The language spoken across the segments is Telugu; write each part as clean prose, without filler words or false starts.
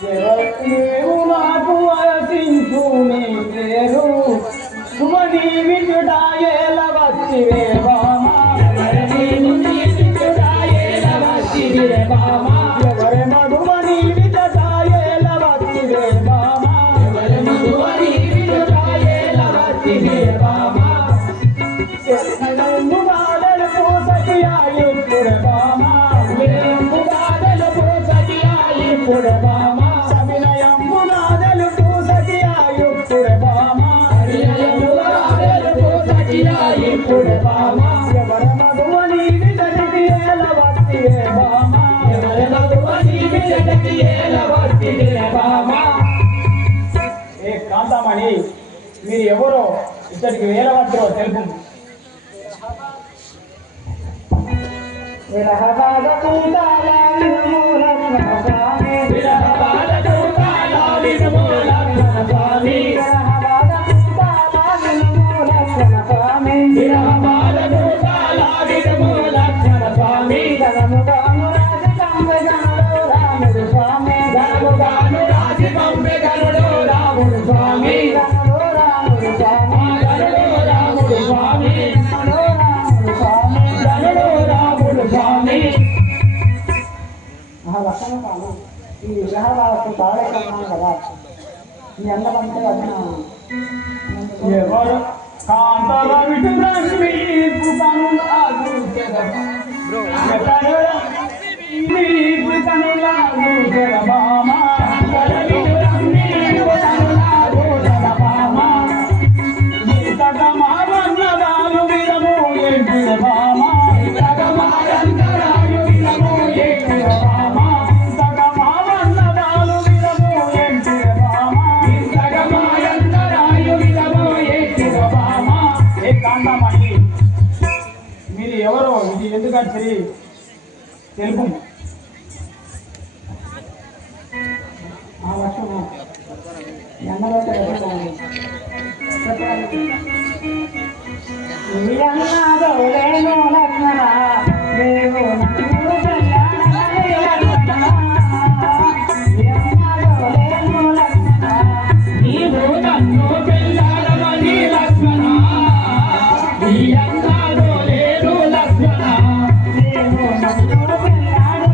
నీవు నాకు వరసించు నీ పేరు సుమని విజుడాయేల వచ్చివే బామా ఎవరి మధుమని విజుడాయేల వచ్చివే బామా బాధలు పోసకియాయి ఇప్పుడు బామా బాధలు పోసకియాయి ఇప్పుడు బామా సవినయంబు బాధలు పోసకియాయి ఇప్పుడు బామా బాధలు పోసకియాయి ఇప్పుడు బామా ఎవరి మధుమని విజుడికి ఏల వచ్చివే బామా ఎవరి మధుమని విజుడికి ఏల వచ్చివే బామా ఏ కాంతామణి మీరు ఎవరో ఇద్దరికి వేలవచ్చో తెలుపు విరహబాధ కూతాల వినుమూల స్వామి విరహబాధ కూతాల వినుమూల స్వామి విరహబాధ కూతాల వినుమూల స్వామి విరహబాధ కూతాల వినుమూల స్వామి ధనముగాను రాజకంబె గనుడు రాముడు స్వామి ధనముగాను రాజకంబె గనుడు రాముడు స్వామి ధనుడు రాముడు స్వామి ధనుడు రాముడు స్వామి ధనుడు రాముడు స్వామి ధనుడు రాముడు స్వామి లక్షణం కాదు ఈ విగ్రహాలకు తాళేస్తున్నాను కదా మీ అందరంటే అదన ఎవరు కాంతల విటురశ్మి పుకనులాగు బ్రో పుకనులాగు బామా కాంతల విటురశ్మి పుకనులాగు బామా ఇంతకమావన్నదాలు విరము ఏంటి బామా ఇంతకమారంతరాయు విరము ఏంటి బామా ఇంతకమావన్నదాలు విరము ఏంటి బామా ఇంతకమారంతరాయు విరము ఏంటి బామా ఏ కాంతమణి మీరు ఎవరో ఇది ఎందుకంటే తెలుపు ఆ లక్ష్మణ ఎన్నడో లేను లక్ష్మణ నీవు నన్ను కళ్యాణమని లక్ష్మణ లేను లక్ష్మణ నీవు నన్ను కళ్యాణమని లక్ష్మణ లేను లక్ష్మణ నీవు నన్ను కళ్యాణమని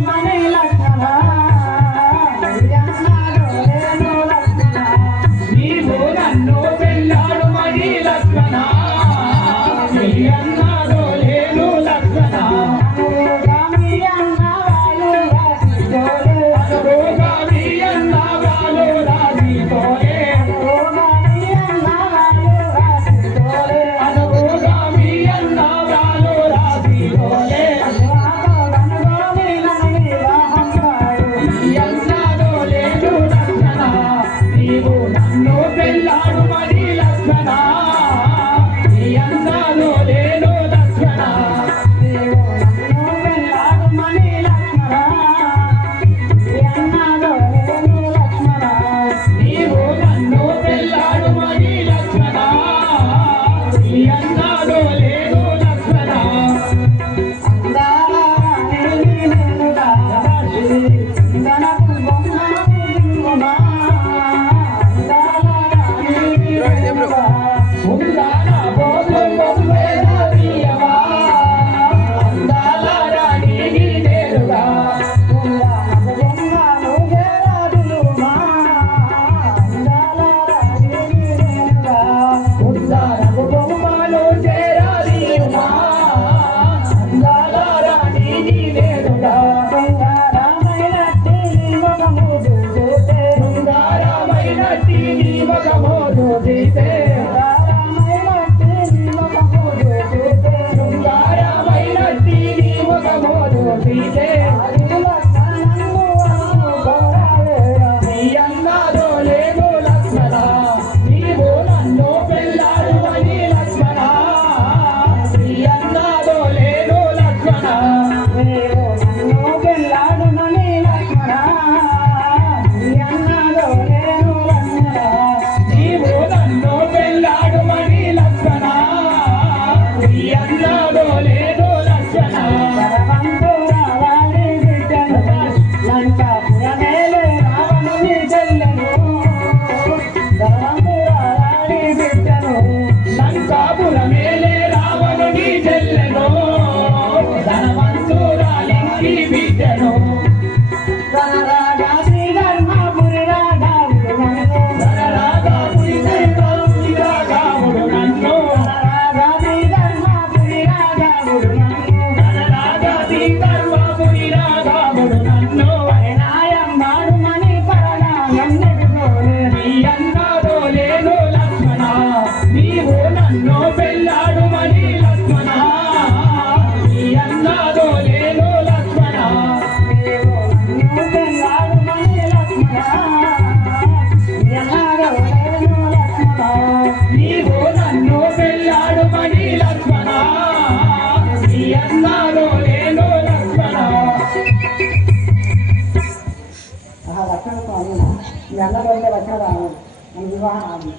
మీ అన్నదొరికే లక్షణ రాను మన వివాహం ఆది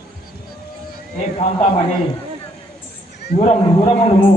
ఏ కాంతామణి దూరం దూరం నువ్వు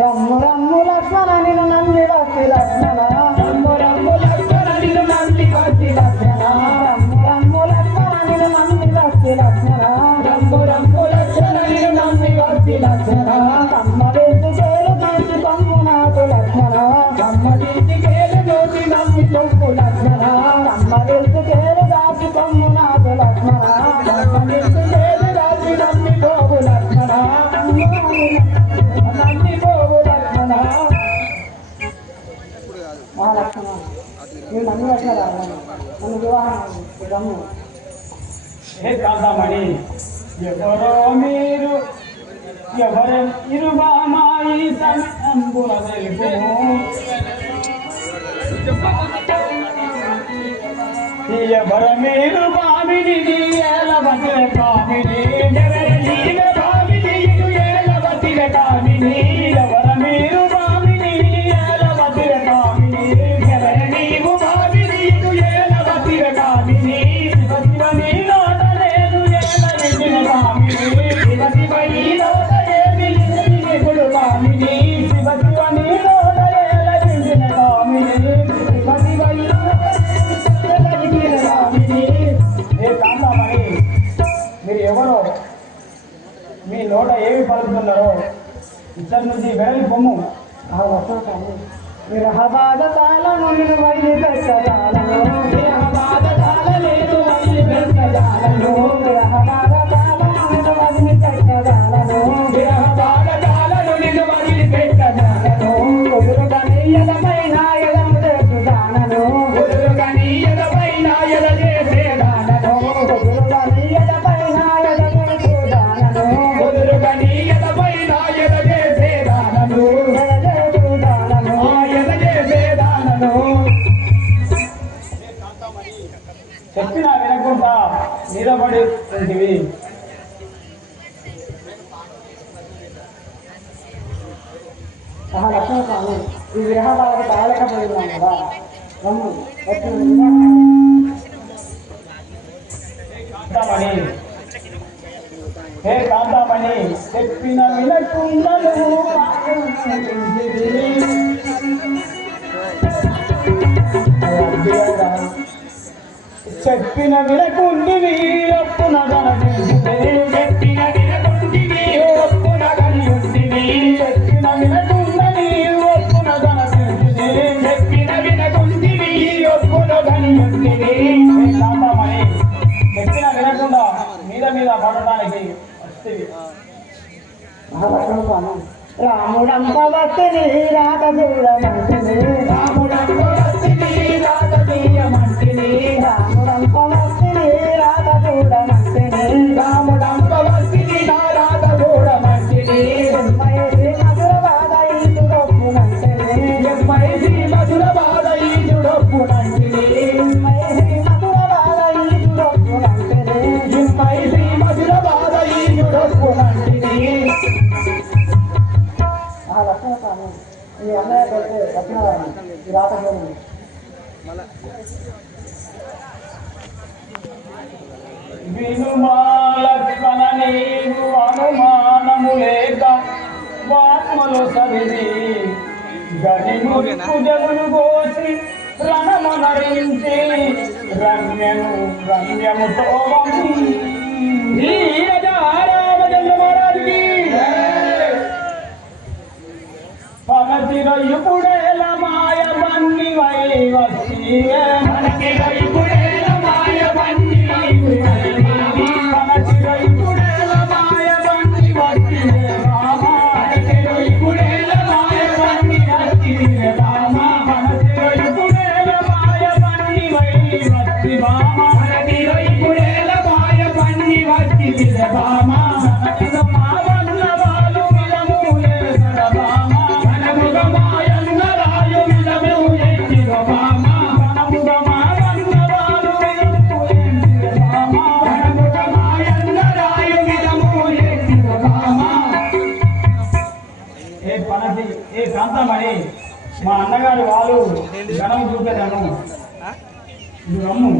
రమ్ము రమ్ము లక్ష్మణ నిన్ను నంది వస్తి లక్ష్మణ రమ్ము రమ్ము లక్ష్మణ నిన్ను నంది వస్తి లక్ష్మణ రమ్ము రమ్ము లక్ష్మణ నిన్ను నంది వస్తి లక్ష్మణ రమ్ము రమ్ము లక్ష్మణ నిన్ను నంది వస్తి లక్ష్మణ కమ్మ వేసి కేలు దాచి కమ్ము నాకు లక్ష్మణ కమ్మ తీసి కేలు దోచి నమ్మి తొక్కు లక్ష్మణ కమ్మ వేసి కేలు దాచి కమ్ము నాకు లక్ష్మణ కమ్మ తీసి కేలు దాచి నమ్మి పోగు లక్ష్మణ నమ్మి పోగు లక్ష్మణ మహాలక్ష్మణ నేను నన్ను లక్ష్మణ నన్ను వివాహం రమ్ము ఏ కాంతామణి ఎవరో మీరు ఎవరు ఇరుబామాయి సమయంబున తెలుపు ఎవర మీరు బామిని ఏలవతి కామిని బామిని ఏలవతి కామిని ఎవర మీరు బామిని ఏలవతి కామిని ఎవర నీవు బామిని ఏలవతి కామిని శివశివని నాటలేదు ఏలవిన కామిని శివశివని నాటలేమి నిపుడు కామిని శివశివని నాటలేలవిన కామిని శివశివని మీరు ఎవరో మీ నోట ఏమి పలుకుతున్నారో ఇద్దరి నుంచి వేలి పొమ్ము విరహబాధ తాళను నిన్ను వైలి పెట్టజాలను విరహబాధ తాళలేదు వైలి పెట్టజాలను విరహబాధ తాళను నిన్ను వైలి పెట్టజాలను విరహబాధ తాళను నిన్ను వైలి పెట్టజాలను కుదురుగని ఎదపైన ఎదము చేసేదానను కుదురుగని ఎదపైన ఎద చేసేదానను కుదురుగని ఎదపైన ఎద చేసేదానను కుదురుగని ఎదపైన ఎద చేసేదానను చెప్పినా వినకుండా నిలబడి ఉంటివి లక్ష్మణ స్వామి ఈ విరహాలకు తాళకపోయినాం కదా రమ్ము కాంతామణి హే కాంతామణి చెప్పిన వినకుండా చెప్పిన వినకుండివి అప్పున గణించివి చెప్పిన వినకుండివి అప్పున గణించివి చెప్పిన వినకుండని అప్పున గణించివి చెప్పిన వినకుండివి అప్పున గణించివి కాంతామణి చెప్పిన వినకుండా మీద మీద పడటానికి వస్తుంది మహాలక్ష్మణ స్వామి రాముడంత వస్తిని రాత చూడమంటిని రాముడంత వస్తిని రాత తీయమంటిని రాముడంత వస్తిని రాత చూడమంటిని రాముడంత వస్తిని రాత చూడమంటిని ఎమ్మైసి మధుర బాధ ఈదుడొప్పునంటిని ఎమ్మైసి మధుర బాధ ఈదుడొప్పునంటిని ఎమ్మైసి మధుర బాధ ఈదుడొప్పునంటిని ఎమ్మైసి మధుర బాధ ఈదుడొప్పునంటిని లక్ష్మణ స్వామి ఈ అన్నయ్య కొడితే లక్ష్మణ ఈ రాతలో వినుమా లక్ష్మణ నీవు అనుమానము లేక వాత్మలు సరిది గడిముక్కు జగులు కోసి రణమునరించి రమ్యముతో రామచంద్ర మహారాజుకి మనకిరయుపుడేల మాయ బన్ని వై వచ్చి మనకిరయుపుడేల మాయ బన్ని వై మనకిరయుపుడేల మాయ బన్ని వచ్చి రామ మనకిరయుపుడేల మాయ బన్ని వచ్చి రామ మనకిరయుపుడేల మాయ బన్ని వై వచ్చి రామ మనకిరయుపుడేల మాయ బన్ని వచ్చి రామ మనకిద ఏ పనసి ఏ కాంతమణి మా అన్నగారి వాళ్ళు గణం చూపేదాను నువ్వు రమ్ము